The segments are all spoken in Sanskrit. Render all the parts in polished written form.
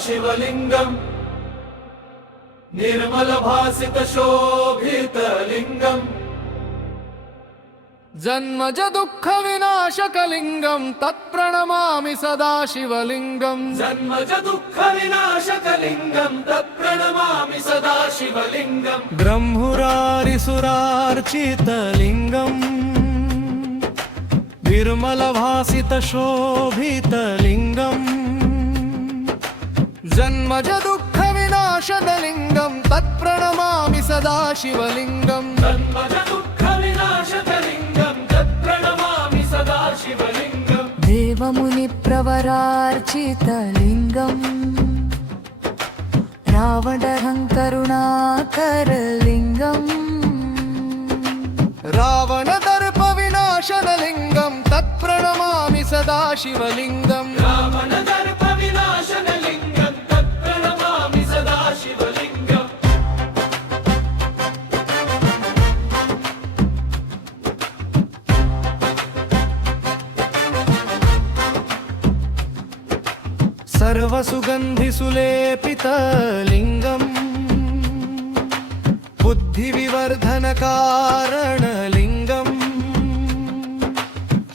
शिवलिंगम निर्मल भासित शोभितलिंगम जन्मज दुःख विनाशकलिंगम तत्प्रणमामि सदा शिवलिंगम जन्मज दुःख विनाशकलिंगम तत्प्रणमामि सदा शिवलिंगम ब्रह्मुरारिसुरार्चितलिंगम निर्मल भासित शोभितलिंगम जन्मज दुःख विनाशकलिंगम तत्प्रणमामि सदा शिवलिंगम जन्मज दुःख विनाशकलिंगम तत्प्रणमामि सदा शिवलिंगम देवमुनि प्रवरार्चितलिंगम रावणहंकरुणाकरलिंगम रावणदर्प विनाशनलिंगम तत्प्रणमामि सदा शिवलिंगम रावणदर्प विनाशनलिंगम तत्प्रणमामि सदा शिवलिंगम सर्वसुगन्धिसुलेपितलिंगम बुद्धिविवर्धनकारणलिंगम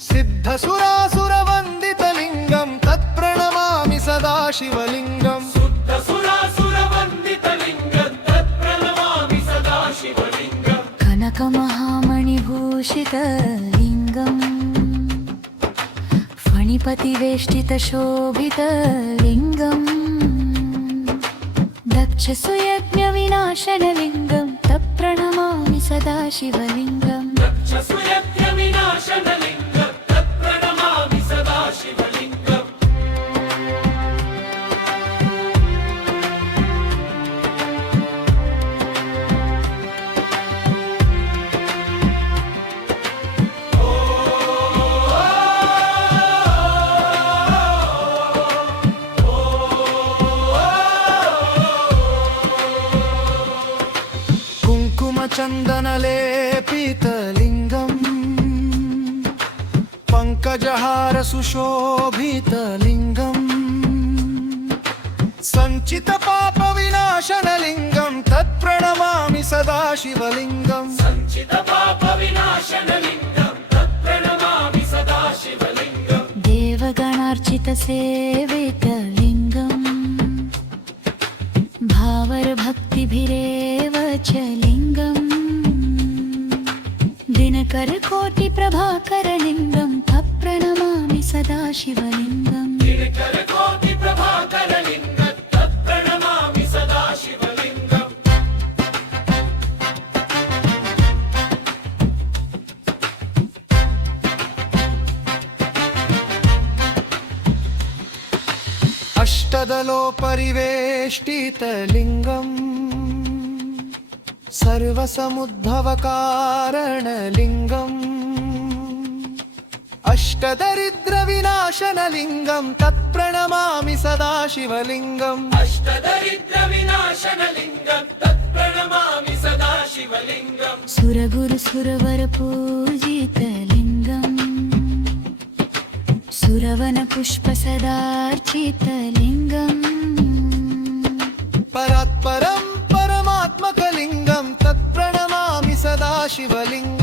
सिद्धसुरासुरवन्दितलिंगम तत्प्रणमामि सदा शिवलिंगम सिद्धसुरासुरवन्दितलिंगम तत्प्रणमामि सदा शिवलिंगम कनकमहामणिभूषितलिंगम फणिपतिवेष्टितशोभितलिंगम दक्षसुयज्ञविनाशनलिंगम तत्प्रणमामि सदा शिवलिंगम दक्षसुयज्ञविनाशनलिंगम तत्प्रणमामि सदा शिवलिंगम चन्दनलेपितलिंगम पंकजहार सुशोभितलिंगम संचितपाप विनाशनलिंगम तत्प्रणमामि सदा शिवलिंगम संचितपाप विनाशनलिंगम तत्प्रणमामि सदा शिवलिंगम देवगणार्चितसेवितलिंगम भावरभक्तिभिरेव च लिंगम दिनकरकोटिप्रभाकरलिंगम तत्प्रणमामि सदा शिवलिंगम दिनकरकोटिप्रभाकरलिंगम तत्प्रणमामि सदा शिवलिंगम अष्टदलोपरिवेष्टितलिंगम सर्वसमुद्भवकारणलिंगम अष्टदरिद्रविनाशनलिंगम तत्प्रणमामि सदा शिवलिंगम अष्टदरिद्रविनाशनलिंगम तत्प्रणमामि सदा शिवलिंगम सुरगुरुसुरवरपूजितलिंगम सुरवनपुष्पसदार्चितलिंगम परात्परं परमात्मकलिंगम तत्प्रणमामि सदा शिवलिंगम